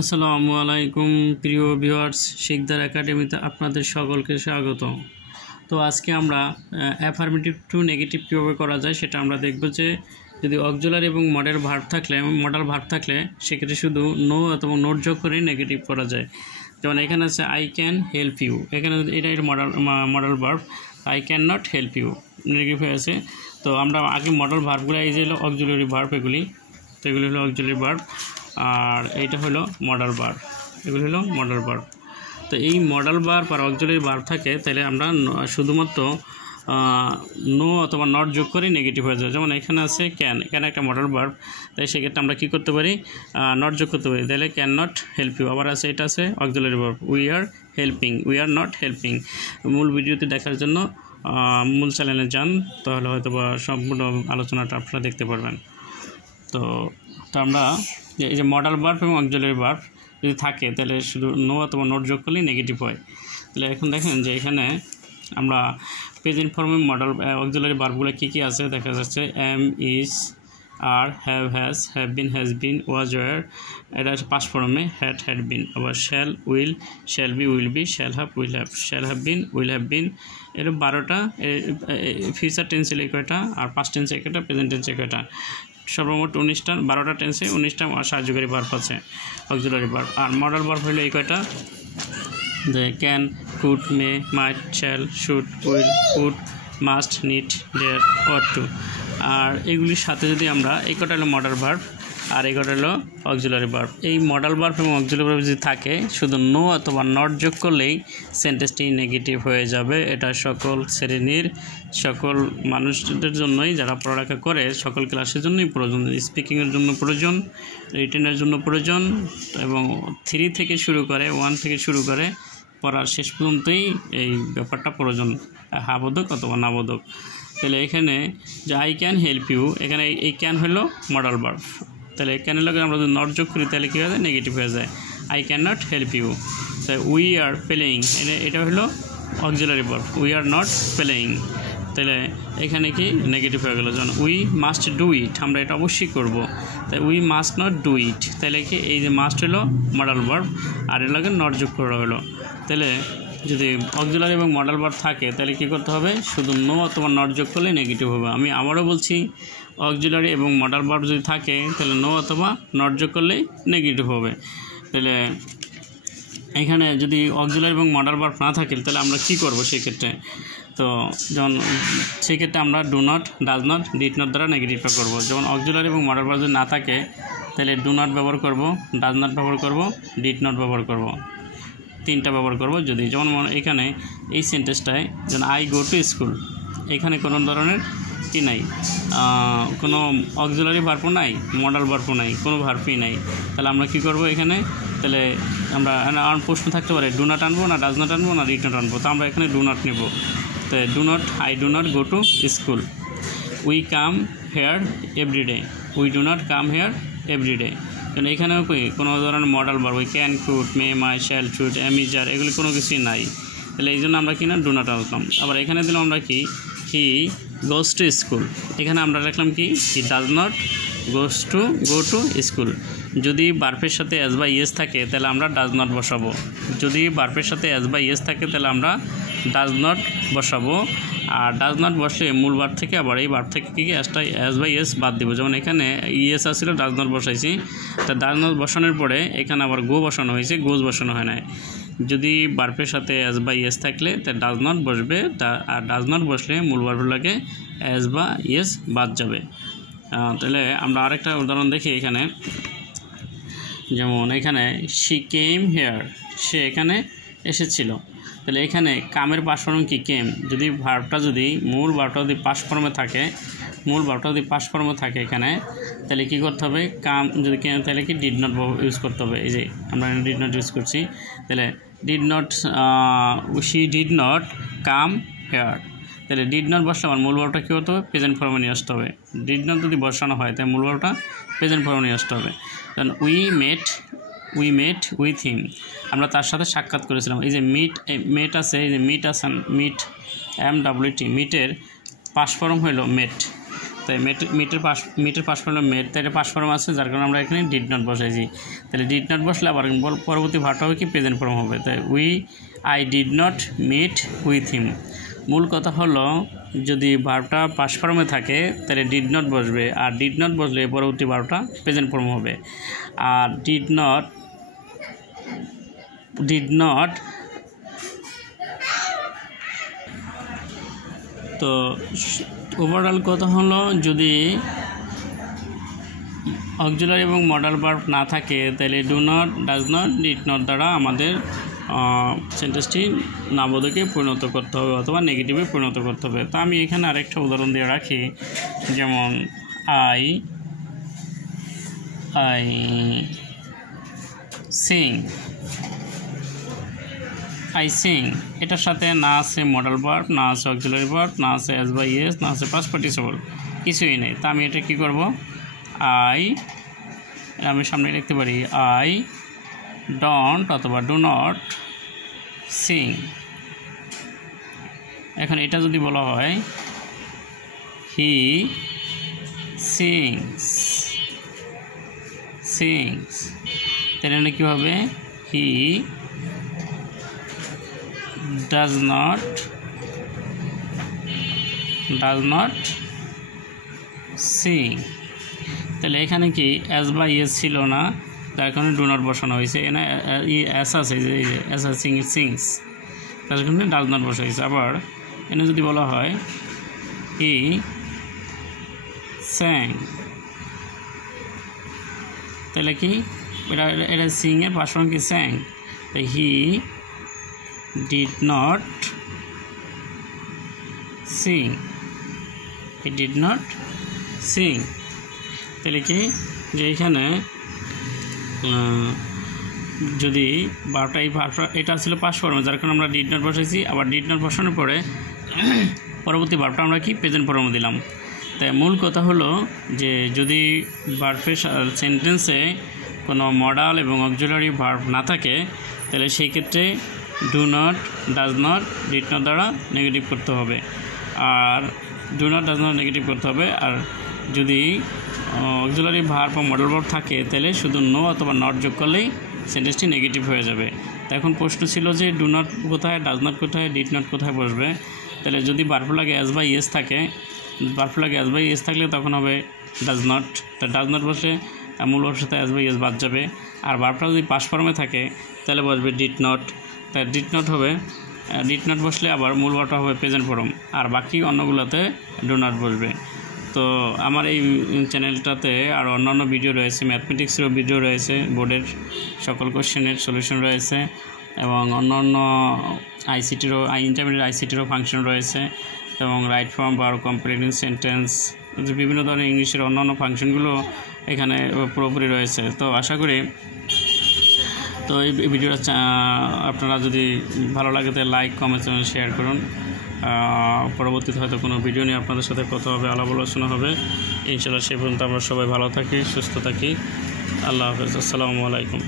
আসসালামু আলাইকুম প্রিয় ভিউয়ার্স, শিকদার একাডেমিতে আপনাদের সকলকে স্বাগত। তো আজকে আমরা অ্যাফার্মেটিভ টু নেগেটিভ কীভাবে করা যায় সেটা আমরা দেখব। যে যদি অক্সিলারি এবং মডেল ভার্ব থাকলে সেক্ষেত্রে শুধু নো অথবা নোট যোগ করে নেগেটিভ করা যায়। যেমন এখানে আছে আই ক্যান হেল্প ইউ, এখানে এটা modal verb, I can not help you negative হয়ে আছে। তো আমরা আগে মডেল ভার্বগুলো, এই যে হলো অক্সিলারি ভার্ব, এগুলি হলো অক্সিলারি ভার্ব, আর এইটা হলো মডেল ভার্ব, এগুলো হলো মডেল ভার্ব। তো এই মডেল ভার্ব আর অক্সিলারি ভার্ব থাকে, তাহলে আমরা শুধুমাত্র নো অথবা নট যোগ করে নেগেটিভ হয়ে যায়। যেমন এখানে আছে ক্যান একটা মডেল ভার্ব, তাই সেক্ষেত্রে আমরা কী করতে পারি, নট যোগ করতে পারি, তাহলে ক্যান নট হেল্প ইউ। আবার আছে এটা আছে auxiliary verb, we R helping, we are not helping. মূল ভিডিওটি দেখার জন্য মূল চ্যানেলে যান, তাহলে হয়তো বা সম্পূর্ণ আলোচনাটা আপনারা দেখতে পারবেন। তো আমরা এই যে মডেল ভার্ব এবং অক্সিলারি ভার্ব যদি থাকে তাহলে শুধু নো অথবা নোট যোগ করলেই নেগেটিভ হয়। তাহলে এখন দেখেন যে এখানে আমরা প্রেজেন্ট ফর্মে মডেল অক্সিলারি ভার্বগুলো কী আছে দেখা যাচ্ছে। Am, is, are, have, has, have been, has been, was, were, এটা হচ্ছে পাস্ট ফর্মে, হ্যাড বিন। আবার shall, will, shall be, will be, shall have, shall have been, will have been. এর 12টা future টেন্সে এই কয়টা, আর পাস্ট টেন্সে কয়টা, প্রেজেন্ট টেন্সে কয়টা, সর্বমোট 12টা টেন্সে 19টা সাহায্যকারী ভার্ব আছে অক্সিলারি ভার্ব। আর মডেল ভার্ব হলো এই কয়টা, যে can, could, may, might, shall, should, will, would, must, need, dare, ought to. আর এগুলির সাথে যদি আমরা, এই কটা হলো মডেল ভার্ব আর এই কটা হলো অক্সিলারি ভার্ব। এই মডেল ভার্ব এবং অক্সিলারি ভার্ব যদি থাকে, শুধু নো অথবা নট যোগ করলেই সেন্টেন্সটি নেগেটিভ হয়ে যাবে। এটা সকল শ্রেণীর সকল মানুষদের জন্যই, যারা পড়ালেখা করে সকল ক্লাসের জন্যই প্রয়োজন। স্পিকিংয়ের জন্য প্রয়োজন, রিটেনের জন্য প্রয়োজন, এবং 1 থেকে শুরু করে পড়ার শেষ পর্যন্তই এই ব্যাপারটা প্রয়োজন, হাবোধক অথবা নাবোধক। তাহলে এখানে যে আই ক্যান হেল্প ইউ, এখানে এই ক্যান হলো মডেল ভার্ব, তাহলে ক্যানের লগে আমরা যদি নট যোগ করি তাহলে কী হয়ে যায়, নেগেটিভ হয়ে যায়। I can not help you. তাই উই আর প্লেয়িং, এটা হলো auxiliary verb, we are not playing, তাহলে এখানে কি নেগেটিভ হয়ে গেল। যেমন উই মাস্ট ডু ইট, আমরা এটা অবশ্যই করব, তাই we must not do it, তাহলে কি এই যে মাস্ট হলো মডেল ভার্ব আর এর লগে নট যোগ করা হলো। তাহলে যদি অক্সিলারি এবং মডেল ভার্ব থাকে তাহলে কী করতে হবে, শুধু নো অথবা নট যোগ করলে নেগেটিভ হবে। আমি আবারও বলছি, অক্সিলারি এবং মডেল ভার্ব যদি থাকে তাহলে নো অথবা নট যোগ করলেই নেগেটিভ হবে। তাহলে এখানে যদি অক্সিলারি এবং মডেল ভার্ব না থাকে তাহলে আমরা কি করব সেক্ষেত্রে। তো যেমন সেক্ষেত্রে আমরা do not, does not, did not দ্বারা নেগেটিভটা করব। যেমন অক্সিলারি এবং মডেল ভার্ব যদি না থাকে তাহলে ডু নট ব্যবহার করব, ডাজ নট ব্যবহার করব, ডিড নট ব্যবহার করব, 3টা ব্যবহার করব। যদি যেমন এখানে এই সেন্টেন্সটায় যেমন আই গো টু স্কুল, এখানে কোনো ধরনের কি নাই, কোনো অক্সিলারি ভার্বও নাই, মডেল ভার্বও নাই, কোনো ভার্বই নাই। তাহলে আমরা কি করব এখানে, তাহলে আমরা প্রশ্ন থাকতে পারে ডু নট আনবো না ডাজ নট আনবো না ডিড নট আনবো, তো আমরা এখানে ডু নট নেব। তো I do not go to school. We come here every day, we do not come here every day. কারণ এখানেও কোনো ধরনের মডেল ভার্ব, ওই can, could, may, might, shall, should, am, is, are, এগুলি কোনো কিছুই নাই। তাহলে এই জন্য আমরা কি না ডু নট আনলাম। আবার এখানে দিলাম আমরা কি, হি গোজ টু স্কুল, এখানে আমরা লিখলাম কি, he does not go to school. যদি ভার্বের সাথে এস বা ইয়েস থাকে তাহলে আমরা ডাজ নট বসাবো, যদি ভার্বের সাথে এস বা ইয়েস থাকে তাহলে আমরা ডাজ নট বসাবো। আর ডাজ নট বসলে মূল ভার্ব থেকে আবার এই ভার্ব থেকে কি এস বা ইয়েস বাদ দিব। যেমন এখানে ইয়েস আসছিল, ডাজ নট বসাইছি, তা ডাজ নট বসানোর পরে এখানে আবার গো বসানো হয়েছে, গোজ বসানো হয় নাই। যদি ভার্বের সাথে এস বা ইয়েস থাকলে তা ডাজ নট বসবে, আর ডাজ নট বসলে মূল ভার্বের লাগে এস বা ইয়েস বাদ যাবে। তাহলে আমরা আরেকটা উদাহরণ দেখি এখানে। যেমন এখানে শি কেম হেয়ার, সে এখানে এসেছিল। তাহলে এখানে কামের পাস্ট ফর্ম কি, কেম। যদি ভার্বটা যদি মূল ভার্বটা যদি পাস্ট ফর্মে থাকে, এখানে তাহলে কি করতে হবে, কাম যদি কেম তাহলে কি ডিড নট ইউজ করতে হবে। এই যে আমরা ডিড নট ইউজ করছি, তাহলে she did not come here. তাহলে ডিড নট বসলে আমার মূল ভার্বটা কী হতে হবে, প্রেজেন্ট ফর্মে নিয়ে আসতে হবে। ডিড নট যদি বসানো হয় তাহলে মূল ভার্বটা প্রেজেন্ট ফর্মে নিয়ে আসতে হবে। কারণ উই মেট উইথ হিম, আমরা তার সাথে সাক্ষাৎ করেছিলাম। এই যে মেট আছে, এই যে মিট MWT, মিটের পাস্ট ফর্ম হলো মেট। তাই মেটের পাশ ফর্ম মেট, তাই এটা পাশ ফর্ম আছে, যার কারণে আমরা এখানে ডিড নট বসাইছি। তাহলে ডিড নট বসলে আবার পরবর্তী ভার্বটা হবে কি প্রেজেন্ট ফর্ম হবে। তাই I did not meet with him. মূল কথা হলো যদি ভার্বটা পাস ফর্মে থাকে তাহলে ডিড নট বসবে, আর ডিড নট বসলে পরবর্তী ভার্বটা প্রেজেন্ট ফর্ম হবে। আর ডিড নট তো ওভারঅল কথা হলো যদি অক্সিলারি এবং মডাল ভার্ব না থাকে তাহলে do not, does not, did not দ্বারা আমাদের সেন্টেন্সটি নাবোধকে পরিণত করতে হবে অথবা নেগেটিভে পরিণত করতে হবে। তো আমি এখানে আরেকটা উদাহরণ দিয়ে রাখি, যেমন আই সিং, এটার সাথে না আছে মডাল ভার্ব, না আছে অক্সিলারি ভার্ব, না আছে এস বাই এস, না আছে পাস্ট পার্টিসিপল, কিছুই নেই। তা আমি এটা কি করব, আমি সামনে লিখতে পারি আই ডোন্ট অথবা ডু নট সিং। এখন এটা যদি বলা হয় হি সিংস, তাহলে কী হবে, হি ডাজ নট সিং। তাহলে এখানে কি এস বা ইয়েস ছিল না, তার কারণে ডু নট বসানো হয়েছে। এখানে এস আছে, এস আছে সিংস, তার কারণে ডাজ নট বসা হয়েছে। আবার এখানে যদি বলা হয় হি স্যাং, তাহলে কি এটা সিংয়ের পাশ ফর্ম কি স্যাং, তাই হি ডিড নট সিং, তাহলে কি যে এখানে যদি ভার্বটা এটা ছিল পাস ফর্মে, যার কারণে আমরা ডিড নট বসাইছি। আবার ডিড নট বসানোর পরে পরবর্তী ভার্বটা আমরা কি প্রেজেন্ট ফর্মে দিলাম। তাই মূল কথা হলো যে যদি ভার্বের সেন্টেন্সে কোনো মডাল এবং অক্সিলারি ভার্ব না থাকে তাহলে সেই ক্ষেত্রে do not, does not, did not দ্বারা নেগেটিভ করতে হবে। আর do not, does not negative করতে হবে। আর যদি অক্সিলারি ভার্ব বা মডেল ভার্ব থাকে তাহলে শুধু নো অথবা নট যোগ করলেই সেন্টেন্সটি নেগেটিভ হয়ে যাবে। তো এখন প্রশ্ন ছিল যে ডু নট কোথায়, ডাজ নট কোথায়, ডিড নট কোথায় বসবে। তাহলে যদি ভার্বের লাগে এস বাই এস থাকে, ভার্বের লাগে এস বাই এস থাকলে তখন হবে ডাজ নট। তা ডাজ নট বসে মূল ভার্বের সাথে এস বাই এস বাদ যাবে। আর ভার্বটা যদি পাস ফর্মে থাকে তাহলে বসবে ডিড নট। তাই ডিড নট হবে, ডিড নট বসলে আবার মূল ভার্বটা হবে প্রেজেন্ট ফর্ম, আর বাকি অন্যগুলোতে ডু নট বসবে। তো আমার এই চ্যানেলটাতে আরও অন্যান্য ভিডিও রয়েছে, ম্যাথমেটিক্সেরও ভিডিও রয়েছে, বোর্ডের সকল কোশ্চেনের সলিউশন রয়েছে, এবং অন্য ইন্টারমিডিয়েট আইসিটিরও ফাংশন রয়েছে, এবং রাইট ফর্ম বা কম্পারেটিভ সেন্টেন্স, বিভিন্ন ধরনের ইংলিশের অন্যান্য ফাংশনগুলো এখানে পুরোপুরি রয়েছে। তো আশা করি তো এই ভিডিওটা আপনারা যদি ভালো লাগে তাহলে লাইক, কমেন্ট এবং শেয়ার করুন। পরবর্তীতে হয়তো কোনো ভিডিও নিয়ে আপনাদের সাথে কথা হবে, আলাপ আলোচনা হবে ইনশাআল্লাহ। সে পর্যন্ত আমরা সবাই ভালো থাকি, সুস্থ থাকি। আল্লাহ হাফেজ, আসসালামু আলাইকুম।